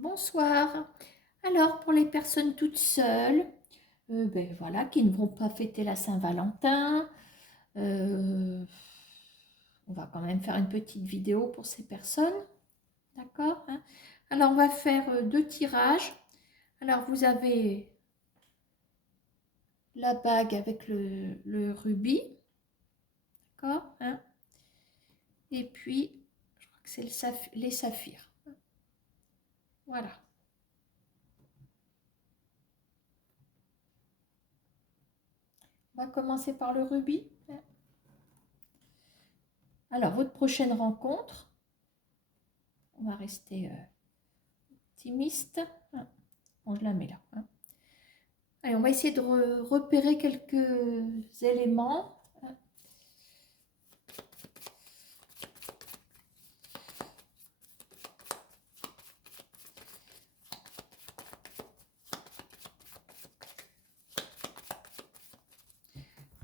Bonsoir. Alors, pour les personnes toutes seules, voilà, qui ne vont pas fêter la Saint-Valentin, euh, on va quand même faire une petite vidéo pour ces personnes, d'accord, hein. Alors, on va faire deux tirages. Alors, vous avez la bague avec le rubis, d'accord, hein. Et puis, je crois que c'est les saphirs. Voilà. On va commencer par le rubis. Alors, votre prochaine rencontre, on va rester optimiste. Ah, bon, je la mets là, hein. Allez, on va essayer de repérer quelques éléments.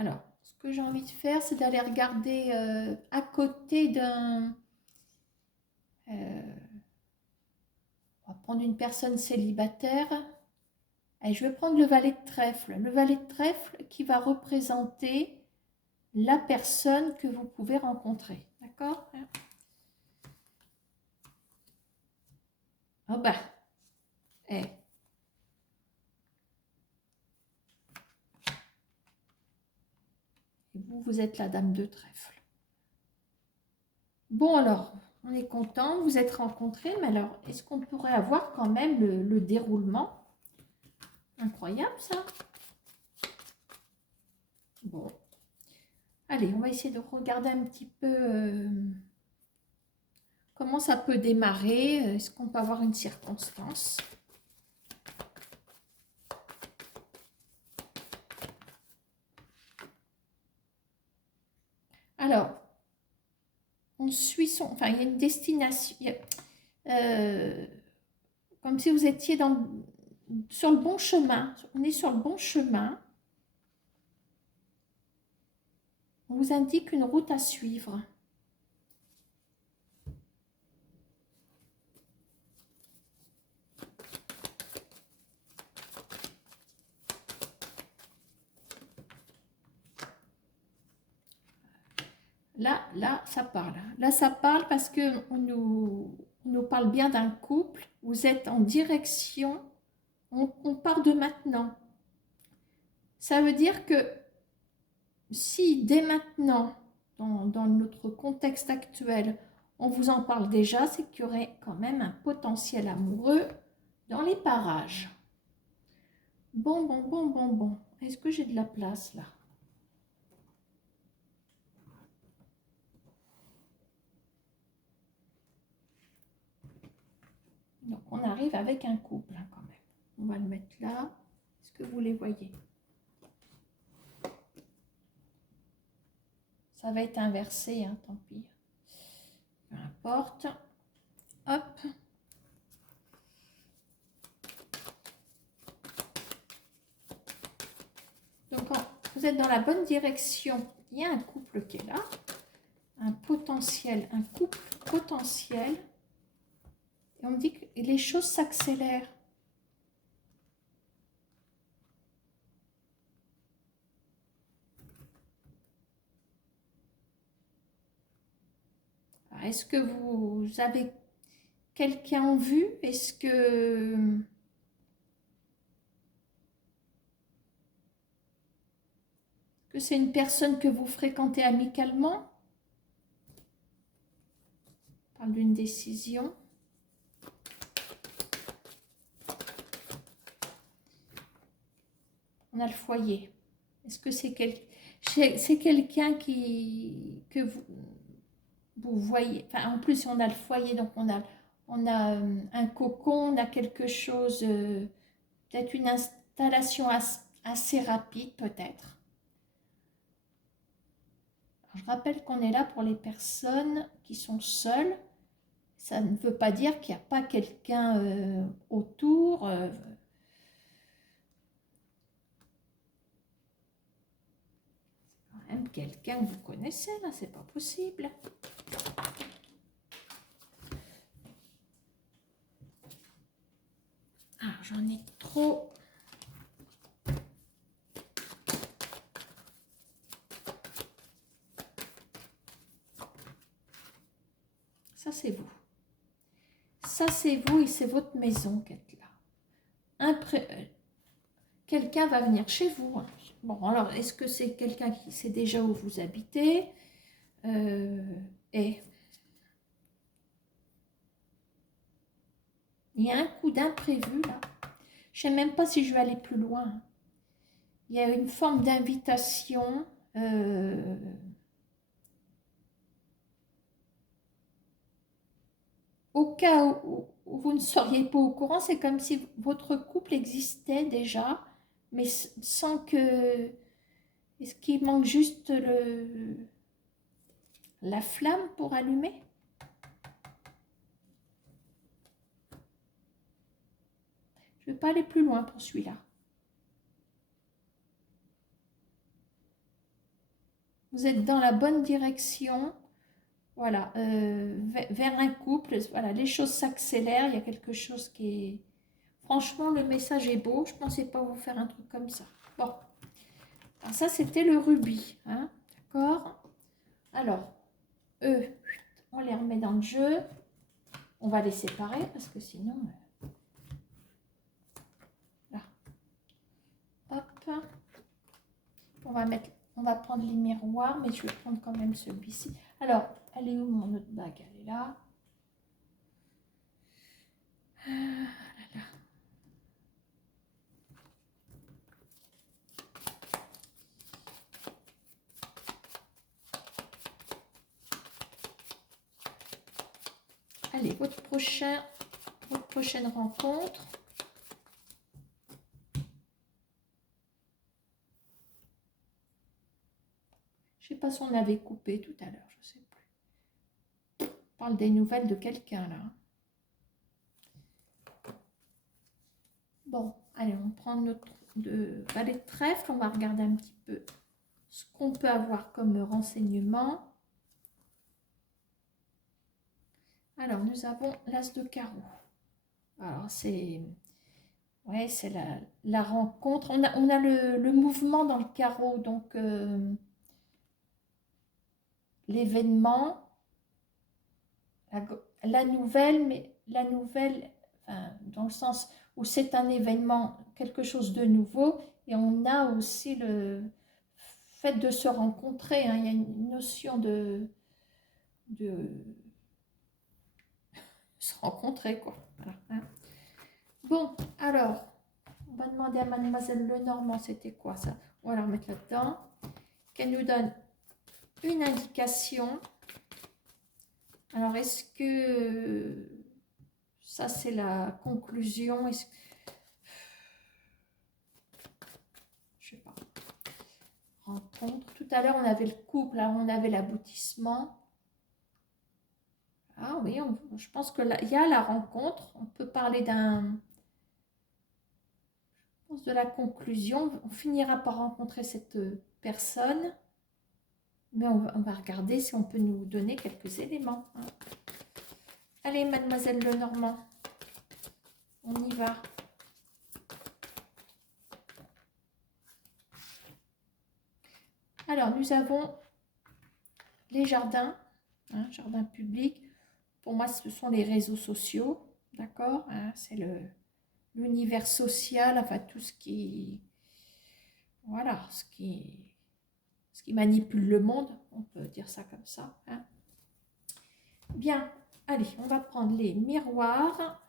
Alors, ce que j'ai envie de faire, c'est d'aller regarder à côté d'un... on va prendre une personne célibataire. Allez, je vais prendre le valet de trèfle. Le valet de trèfle qui va représenter la personne que vous pouvez rencontrer. D'accord? Ah bah, eh. Et vous, vous êtes la dame de trèfle. Bon, alors, on est content, vous êtes rencontrés, mais alors, est-ce qu'on pourrait avoir quand même le déroulement? Incroyable, ça. Bon. Allez, on va essayer de regarder un petit peu comment ça peut démarrer. Est-ce qu'on peut avoir une circonstance? Alors, on suit son... Enfin, il y a une destination. Comme si vous étiez sur le bon chemin. On est sur le bon chemin. On vous indique une route à suivre. Là, ça parle. Là, ça parle parce qu'on nous parle bien d'un couple. Vous êtes en direction. On part de maintenant. Ça veut dire que si dès maintenant, dans notre contexte actuel, on vous en parle déjà, c'est qu'il y aurait quand même un potentiel amoureux dans les parages. Bon. Est-ce que j'ai de la place là? Donc on arrive avec un couple hein, quand même. On va le mettre là. Est-ce que vous les voyez? Ça va être inversé, hein, tant pis. Peu importe. Hop. Donc, vous êtes dans la bonne direction. Il y a un couple qui est là. Un couple potentiel. Et on me dit que les choses s'accélèrent. Est-ce que vous avez quelqu'un en vue? Est-ce que c'est une personne que vous fréquentez amicalement? On parle d'une décision. On a le foyer. Est-ce que c'est quelqu'un que vous voyez? Enfin, en plus, on a le foyer, donc on a un cocon, on a quelque chose, peut-être une installation assez rapide, peut-être. Je rappelle qu'on est là pour les personnes qui sont seules. Ça ne veut pas dire qu'il n'y a pas quelqu'un autour. Même quelqu'un que vous connaissez, là, c'est pas possible. j'en ai trop. Ça, c'est vous. Ça, c'est vous et c'est votre maison qui est là. Quelqu'un va venir chez vous. Bon, alors, est-ce que c'est quelqu'un qui sait déjà où vous habitez? Et il y a un coup d'imprévu, là. Je ne sais même pas si je vais aller plus loin. Il y a une forme d'invitation. Au cas où vous ne seriez pas au courant, c'est comme si votre couple existait déjà, mais sans que... Est-ce qu'il manque juste la flamme pour allumer? Je ne vais pas aller plus loin pour celui-là. Vous êtes dans la bonne direction. Voilà, vers un couple, voilà, les choses s'accélèrent, il y a quelque chose qui est... Franchement, le message est beau, je ne pensais pas vous faire un truc comme ça. Bon, alors ça c'était le rubis, hein, d'accord? Alors, eux, on les remet dans le jeu. On va les séparer parce que sinon... Là. Hop. On va prendre les miroirs, mais je vais prendre quand même celui-ci. Alors, elle est où mon autre bague? Elle est là. Là. Allez, votre prochaine rencontre. Je ne sais pas si on avait coupé tout à l'heure, je ne sais plus. On parle des nouvelles de quelqu'un là. Bon, allez, on prend notre valet de trèfle. On va regarder un petit peu ce qu'on peut avoir comme renseignement. Alors, nous avons l'as de carreau. Alors, c'est la rencontre. On a le mouvement dans le carreau, donc l'événement, la nouvelle, mais la nouvelle, enfin, dans le sens où c'est un événement, quelque chose de nouveau, et on a aussi le fait de se rencontrer, hein. Il y a une notion de se rencontrer, quoi. Voilà, hein. Bon, alors, on va demander à Mademoiselle Lenormand, c'était quoi ça? On va la remettre là-dedans. Qu'elle nous donne une indication. Alors, est-ce que ça, c'est la conclusion? Je sais pas. Rencontre. Tout à l'heure, on avait le couple, là, on avait l'aboutissement. Ah oui, je pense que là, il y a la rencontre. On peut parler de la conclusion. On finira par rencontrer cette personne. Mais on va regarder si on peut nous donner quelques éléments, hein. Allez, Mademoiselle Lenormand, on y va. Alors, nous avons les jardins, hein, jardin public. Pour moi, ce sont les réseaux sociaux, d'accord, hein, c'est l'univers social, enfin tout ce qui... Voilà, ce qui manipule le monde, on peut dire ça comme ça, hein. Bien, allez, on va prendre les miroirs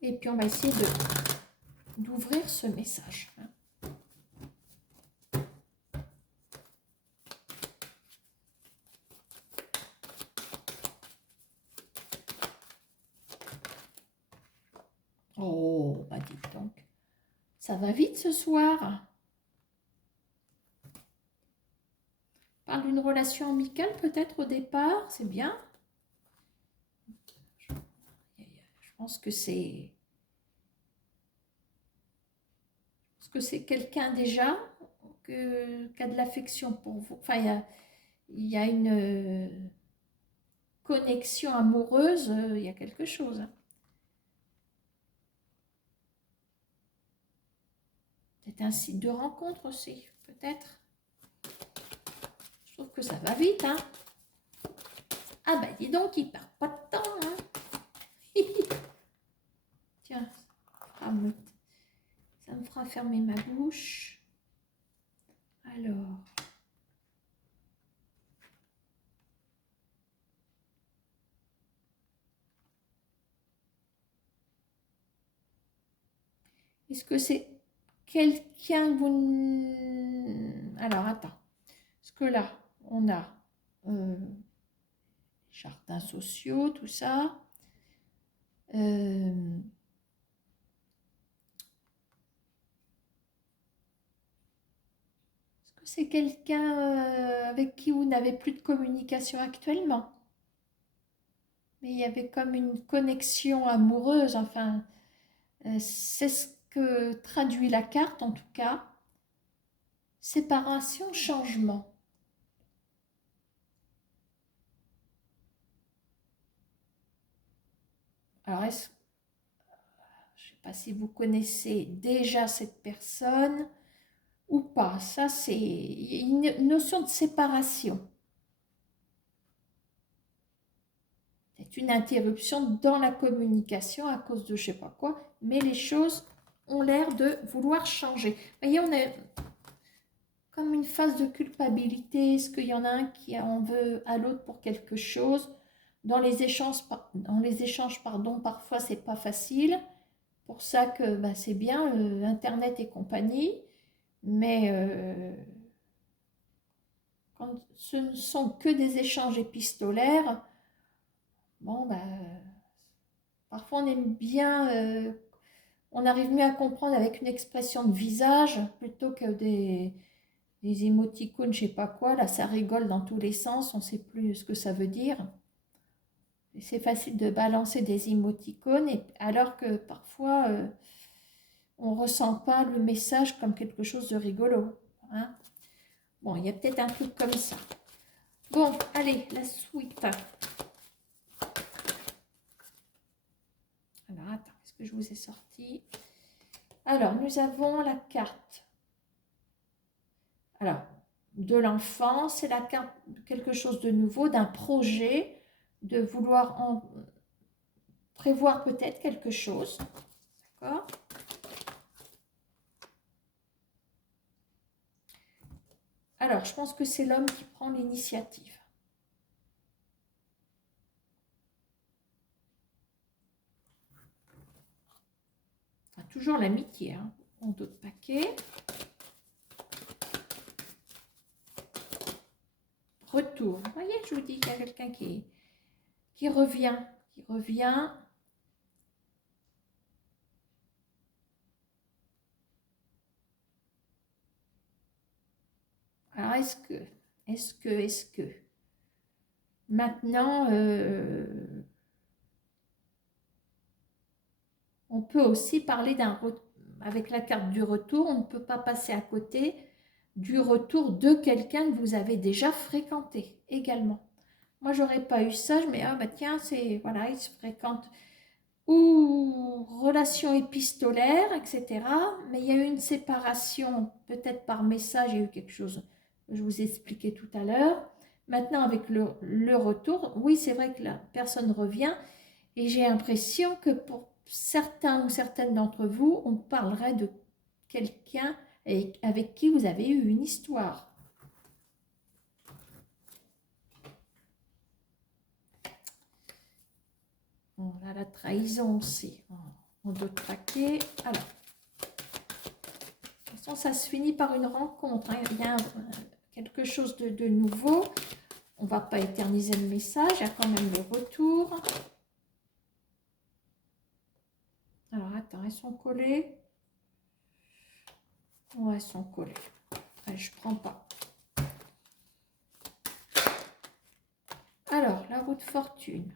et puis on va essayer d'ouvrir ce message, hein. Oh, bah dites donc, ça va vite ce soir. Parle d'une relation amicale peut-être au départ, c'est bien. Je pense que c'est quelqu'un déjà qui a de l'affection pour vous. Enfin, il y a une connexion amoureuse, il y a quelque chose. peut-être un site de rencontre aussi, peut-être. Je trouve que ça va vite, hein. Ah ben dis donc, il perd pas de temps, hein. Tiens, ça me fera fermer ma bouche. Alors. Est-ce que c'est quelqu'un que vous... Alors, attends. Parce que là, on a jardins sociaux, tout ça. Est-ce que c'est quelqu'un avec qui vous n'avez plus de communication actuellement? Mais il y avait comme une connexion amoureuse, enfin, c'est ce que traduit la carte en tout cas. Séparation, changement. Alors, je ne sais pas si vous connaissez déjà cette personne ou pas. Ça, c'est une notion de séparation. C'est une interruption dans la communication à cause de je ne sais pas quoi, mais les choses ont l'air de vouloir changer. Vous voyez, on est comme une phase de culpabilité. Est-ce qu'il y en a un qui en veut à l'autre pour quelque chose? Dans les échanges, pardon, parfois c'est pas facile. Pour ça que bah, c'est bien Internet et compagnie, mais quand ce ne sont que des échanges épistolaires, bon, bah, parfois on aime bien, on arrive mieux à comprendre avec une expression de visage plutôt que des émoticônes, je sais pas quoi. Là, ça rigole dans tous les sens, on ne sait plus ce que ça veut dire. C'est facile de balancer des émoticônes, alors que parfois, on ne ressent pas le message comme quelque chose de rigolo. Hein. Bon, il y a peut-être un truc comme ça. Bon, allez, la suite. Alors, attends, est-ce que je vous ai sorti? Alors, nous avons la carte. Alors, de l'enfant, c'est la carte de quelque chose de nouveau, d'un projet, de vouloir prévoir peut-être quelque chose. D'accord? Alors, je pense que c'est l'homme qui prend l'initiative. Enfin, toujours l'amitié, hein, en d'autres paquets. Retour. Vous voyez, je vous dis qu'il y a quelqu'un qui revient. Qui revient. Alors, est-ce que maintenant, on peut aussi parler avec la carte du retour, on ne peut pas passer à côté du retour de quelqu'un que vous avez déjà fréquenté également. Moi, j'aurais pas eu ça, je me dis, ah bah tiens, c'est, voilà, ils se fréquentent, ou relation épistolaire, etc. Mais il y a eu une séparation, peut-être par message, il y a eu quelque chose, je vous ai expliqué tout à l'heure. Maintenant, avec le retour, oui, c'est vrai que la personne revient, et j'ai l'impression que pour certains ou certaines d'entre vous, on parlerait de quelqu'un avec qui vous avez eu une histoire. On a la trahison aussi en d'autres paquets. Alors, de toute façon, ça se finit par une rencontre. Hein. Il y a quelque chose de nouveau. On ne va pas éterniser le message. Il y a quand même le retour. Alors, attends, elles sont collées? Ouais, elles sont collées. Allez, je ne prends pas. Alors, la roue de fortune.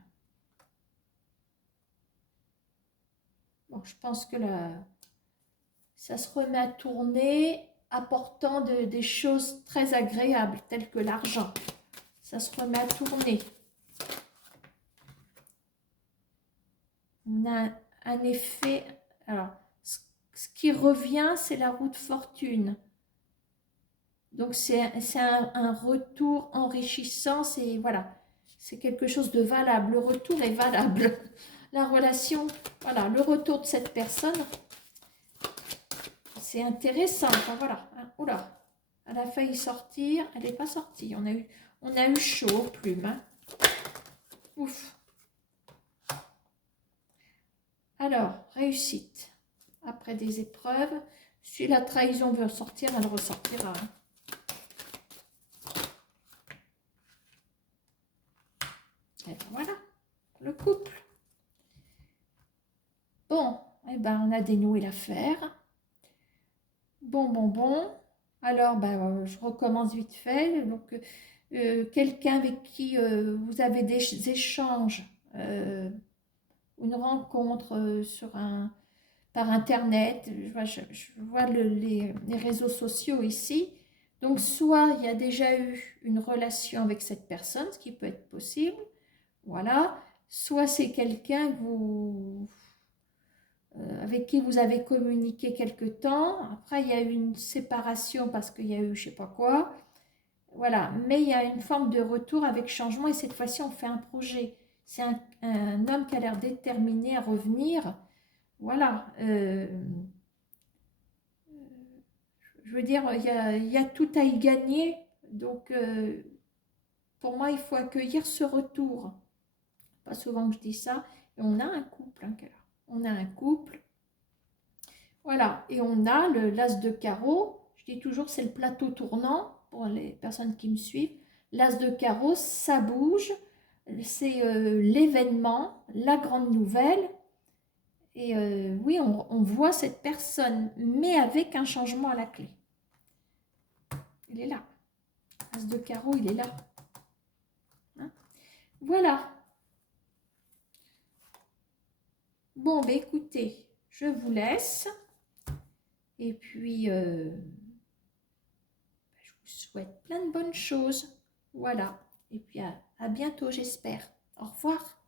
Bon, je pense que là, ça se remet à tourner, apportant des choses très agréables, telles que l'argent. Ça se remet à tourner. On a un effet, alors, ce qui revient, c'est la roue de fortune. Donc c'est un retour enrichissant, c'est voilà, c'est quelque chose de valable. Le retour est valable. La relation, voilà, le retour de cette personne, c'est intéressant. Enfin, voilà, hein, oula, elle a failli sortir, elle n'est pas sortie. On a eu chaud aux plumes. Hein. Ouf. Alors, réussite. Après des épreuves, si la trahison veut sortir, elle ressortira. Hein. Et ben voilà, le couple. Bon, eh ben, on a dénoué l'affaire. Bon. Alors, ben, je recommence vite fait. Donc, quelqu'un avec qui vous avez des échanges, une rencontre par Internet. Je vois les réseaux sociaux ici. Donc, soit il y a déjà eu une relation avec cette personne, ce qui peut être possible. Voilà. Soit c'est quelqu'un que avec qui vous avez communiqué quelque temps. Après, il y a eu une séparation parce qu'il y a eu je ne sais pas quoi. Voilà. Mais il y a une forme de retour avec changement et cette fois-ci, on fait un projet. C'est un homme qui a l'air déterminé à revenir. Voilà. Je veux dire, il y a tout à y gagner. Donc, pour moi, il faut accueillir ce retour. Pas souvent que je dis ça. Et on a un couple. Hein, on a un couple. Voilà, et on a l'as de carreau, je dis toujours c'est le plateau tournant pour les personnes qui me suivent. L'as de carreau, ça bouge, c'est l'événement, la grande nouvelle. Et oui, on voit cette personne, mais avec un changement à la clé. Il est là. L'as de carreau, il est là. Hein, voilà. Bon, ben écoutez, je vous laisse. Et puis, je vous souhaite plein de bonnes choses. Voilà. Et puis, à bientôt, j'espère. Au revoir.